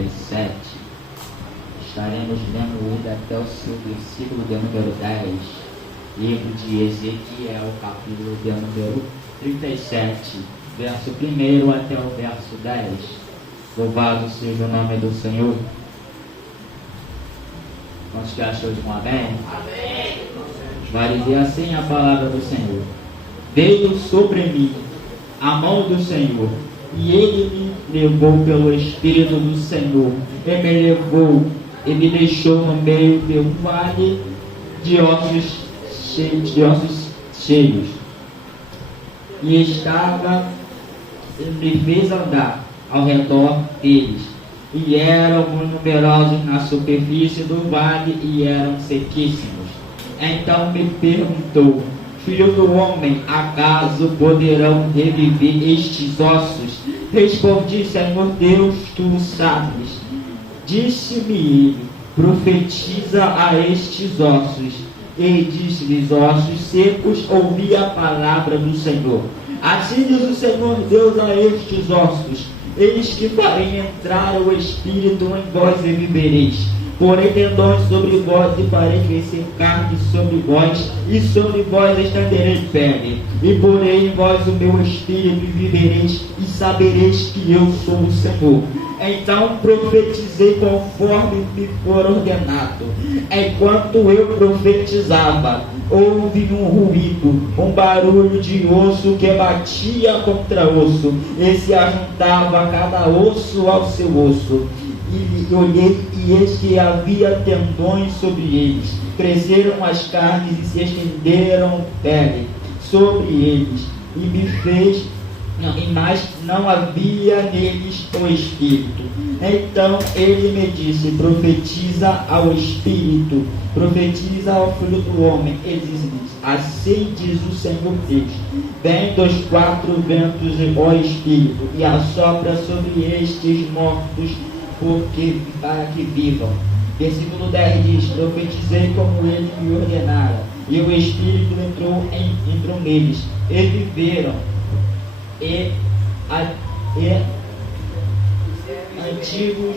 37. Estaremos lendo ele até o seu versículo de número 10. Livro de Ezequiel, capítulo de número 37, verso 1 até o verso 10. Louvado seja o nome do Senhor. Quantos que achou de um amém? Amém. Vai dizer assim a palavra do Senhor: veio sobre mim a mão do Senhor, e Ele me levou pelo Espírito do Senhor, e me levou e me deixou no meio de um vale de ossos cheios, e me fez andar ao redor deles, e eram numerosos na superfície do vale, e eram sequíssimos. Então me perguntou: filho do homem, acaso poderão reviver estes ossos? Respondi: Senhor Deus, tu sabes. Disse-me ele: profetiza a estes ossos. E disse-lhes: ossos secos, ouvi a palavra do Senhor. Assim diz o Senhor Deus a estes ossos: eis que farei entrar o Espírito em vós e vivereis. Porém tendões sobre vós, e farei crescer carne sobre vós, e sobre vós estenderei pele. E porei em vós o meu Espírito, e vivereis, e sabereis que eu sou o Senhor. Então profetizei conforme me for ordenado. Enquanto eu profetizava, houve um ruído, um barulho de osso que batia contra osso, e se ajuntava cada osso ao seu osso. E olhei, e eis que havia tendões sobre eles, cresceram as carnes e se estenderam pele sobre eles, e me fez, mas não havia neles o Espírito. Então ele me disse: profetiza ao Espírito, profetiza ao Filho do Homem, e diz-lhes: assim diz o Senhor Deus: vem dos quatro ventos, ó Espírito, e assopra sobre estes mortos, para que vivam. Versículo 10 diz: profetizei como ele me ordenara, e o Espírito entrou neles, e viveram, e antigos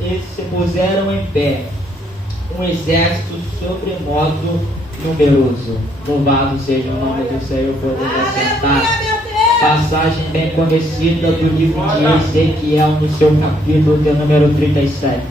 e se puseram em pé, um exército sobremodo numeroso. Louvado seja o nome do Senhor. Podemos assentar. Passagem bem conhecida do livro de Ezequiel, no seu capítulo de número 37.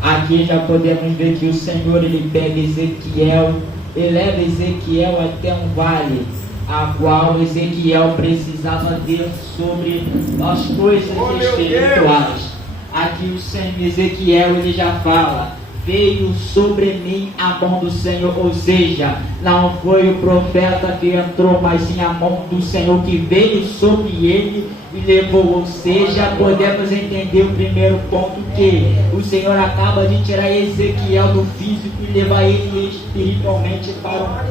Aqui já podemos ver que o Senhor, ele pega Ezequiel e leva Ezequiel até um vale, a qual Ezequiel precisava ver sobre as coisas espirituais. Aqui o Senhor Ezequiel, ele já fala: veio sobre mim a mão do Senhor, ou seja, não foi o profeta que entrou, mas sim a mão do Senhor que veio sobre ele e levou. Ou seja, podemos entender o primeiro ponto, que o Senhor acaba de tirar Ezequiel do físico e levar ele espiritualmente para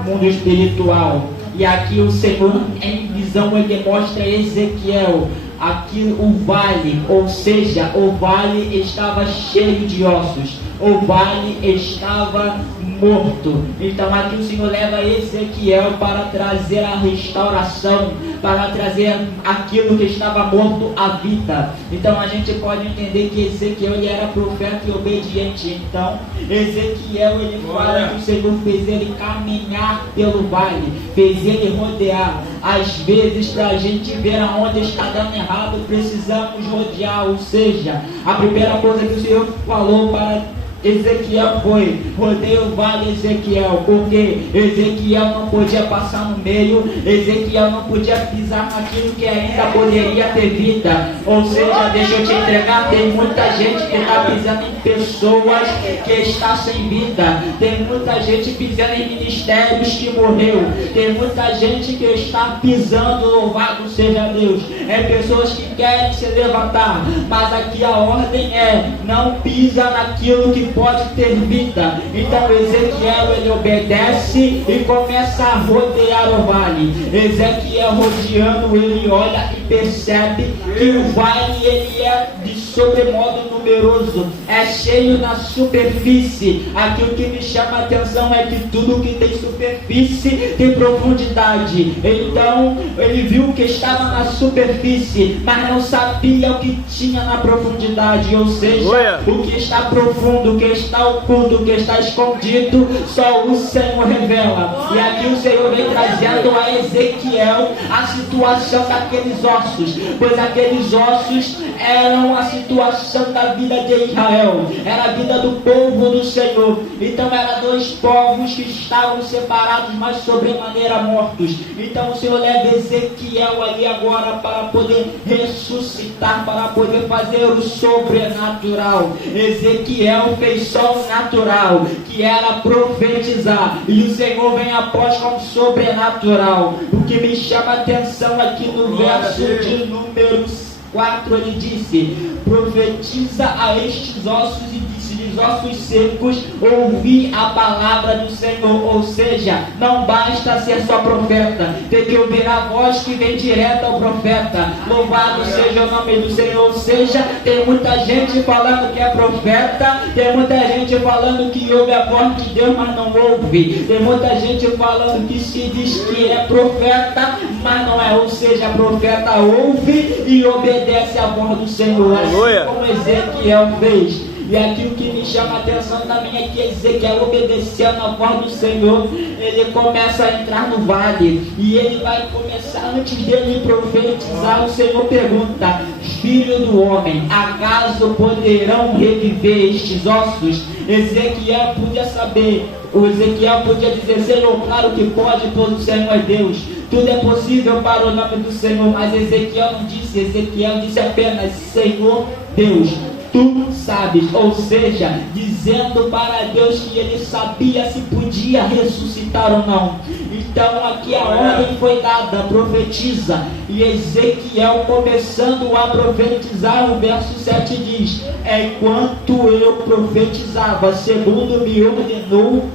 o mundo espiritual. E aqui o Senhor, em visão, ele mostra a Ezequiel aqui o vale, ou seja, o vale estava cheio de ossos, o vale estava morto. Então aqui o Senhor leva Ezequiel para trazer a restauração, para trazer aquilo que estava morto à vida. Então a gente pode entender que Ezequiel, ele era profeta e obediente. Então Ezequiel, ele fala que o Senhor fez ele caminhar pelo vale, fez ele rodear. Às vezes, para a gente ver aonde está dando errado, precisamos rodear. Ou seja, a primeira coisa que o Senhor falou para Ezequiel foi: rodeia o vale, Ezequiel, porque Ezequiel não podia passar no meio, Ezequiel não podia pisar naquilo que ainda poderia ter vida. Ou seja, deixa eu te entregar, tem muita gente que está pisando em pessoas que está sem vida, tem muita gente pisando em ministérios que morreu, tem muita gente que está pisando, louvado seja Deus, pessoas que querem se levantar, mas aqui a ordem é: não pisa naquilo que pode ter vida. Então Ezequiel, ele obedece e começa a rodear o vale. Ezequiel rodeando, ele olha e percebe que o vale, ele é de sobremodo numeroso, é cheio na superfície. Aqui o que me chama a atenção é que tudo que tem superfície tem profundidade. Então ele viu que estava na superfície, mas não sabia o que tinha na profundidade. Ou seja, o que está profundo, o que está oculto, o que está escondido, só o Senhor revela. E aqui o Senhor vem trazendo a Ezequiel a situação daqueles ossos, pois aqueles ossos eram a situação da vida de Israel, era a vida do povo do Senhor. Então eram dois povos que estavam separados, mas sobremaneira mortos. Então o Senhor leva Ezequiel ali agora para poder ressuscitar, para poder fazer o sobrenatural. Ezequiel fez só o natural, que era profetizar, e o Senhor vem após com o sobrenatural. O que me chama a atenção aqui no verso de Números 4, ele disse: profetiza a estes ossos e disse-lhes: ossos secos, ouvi a palavra do Senhor. Ou seja, não basta ser só profeta, tem que ouvir a voz que vem direto ao profeta. Louvado seja o nome do Senhor. Ou seja, tem muita gente falando que é profeta, tem muita gente falando que ouve a voz de Deus, mas não ouve. Tem muita gente falando que se diz que é profeta, mas não é. Ou seja, profeta ouve e obedece a voz do Senhor, assim como Ezequiel fez. E aqui o que me chama a atenção também é que Ezequiel, obedecendo a voz do Senhor, ele começa a entrar no vale, e ele vai começar, antes dele profetizar, o Senhor pergunta: filho do homem, acaso poderão reviver estes ossos? Ezequiel podia saber, o Ezequiel podia dizer: Senhor, claro que pode, pois o Senhor é Deus, tudo é possível para o nome do Senhor. Mas Ezequiel não disse, Ezequiel disse apenas: Senhor Deus, tu sabes. Ou seja, dizendo para Deus que ele sabia se podia ressuscitar ou não. Então aqui a ordem foi dada: profetiza. E Ezequiel, começando a profetizar, o verso 7 diz: enquanto eu profetizava, segundo me ordenou,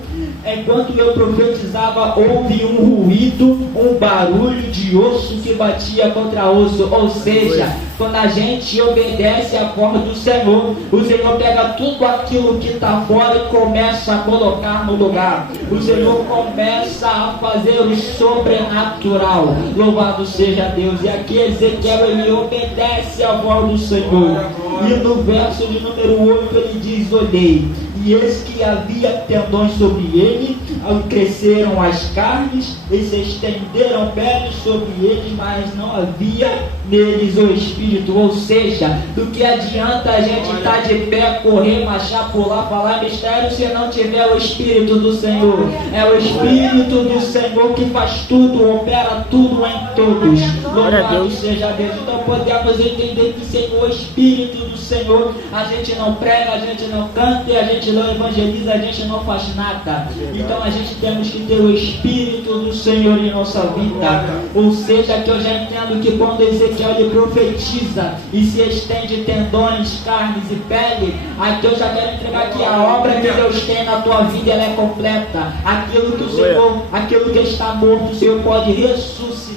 enquanto eu profetizava, houve um ruído, um barulho de osso que batia contra osso. Ou seja, quando a gente obedece a voz do Senhor, o Senhor pega tudo aquilo que está fora e começa a colocar no lugar. O Senhor começa a fazer o sobrenatural. Louvado seja Deus. E aqui Ezequiel, ele obedece a voz do Senhor. E no verso de número 8 ele diz: olhei, e eis que havia tendões sobre ele, cresceram as carnes e se estenderam peles sobre eles, mas não havia neles o Espírito. Ou seja, do que adianta a gente estar de pé, correr, marchar, pular, falar mistério, se não tiver o Espírito do Senhor? É o Espírito do Senhor que faz tudo, opera tudo em todos. Louvado seja Deus. Então podemos entender que sem o Espírito do Senhor, a gente não prega, a gente não canta, a gente não evangeliza, a gente não faz nada. Então a gente temos que ter o Espírito do Senhor em nossa vida. Ou seja, que eu já entendo que quando Ezequiel ele profetiza e se estende tendões, carnes e pele, aqui eu já quero entregar que a obra que Deus tem na tua vida, ela é completa. Aquilo que o Senhor, aquilo que está morto, o Senhor pode ressuscitar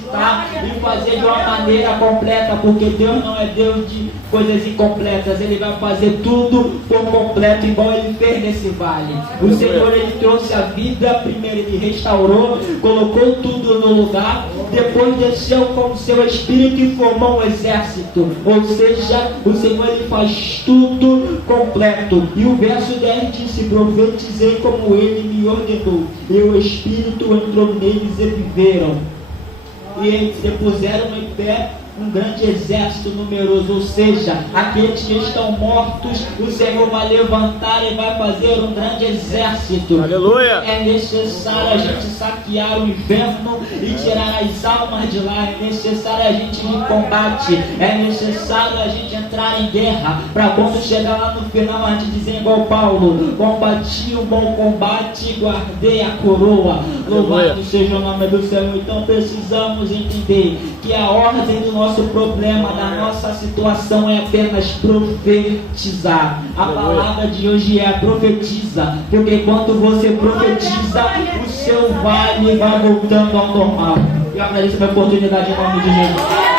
e fazer de uma maneira completa, porque Deus não é Deus de coisas incompletas. Ele vai fazer tudo por completo, igual ele fez nesse vale. O Senhor, ele trouxe a vida, primeiro ele restaurou, colocou tudo no lugar, depois desceu com o seu Espírito e formou um exército. Ou seja, o Senhor, ele faz tudo completo. E o verso 10 disse: profetizei como ele me ordenou, e o Espírito entrou neles e viveram, e eles se puseram em pé um grande exército numeroso. Ou seja, aqueles que estão mortos, o Senhor vai levantar e vai fazer um grande exército. Aleluia! É necessário a gente saquear o inferno e tirar as almas de lá. É necessário a gente ir em combate. É necessário a gente entrar em guerra, para quando chegar lá no final a gente dizer igual Paulo: combati o bom combate, guardei a coroa. Louvado seja o nome do Senhor. Então precisamos entender que a ordem do nosso problema, da nossa situação é apenas profetizar. A palavra de hoje é profetiza, porque quando você profetiza, o seu vale vai voltando ao normal. Eu agradeço a minha oportunidade em nome de Jesus.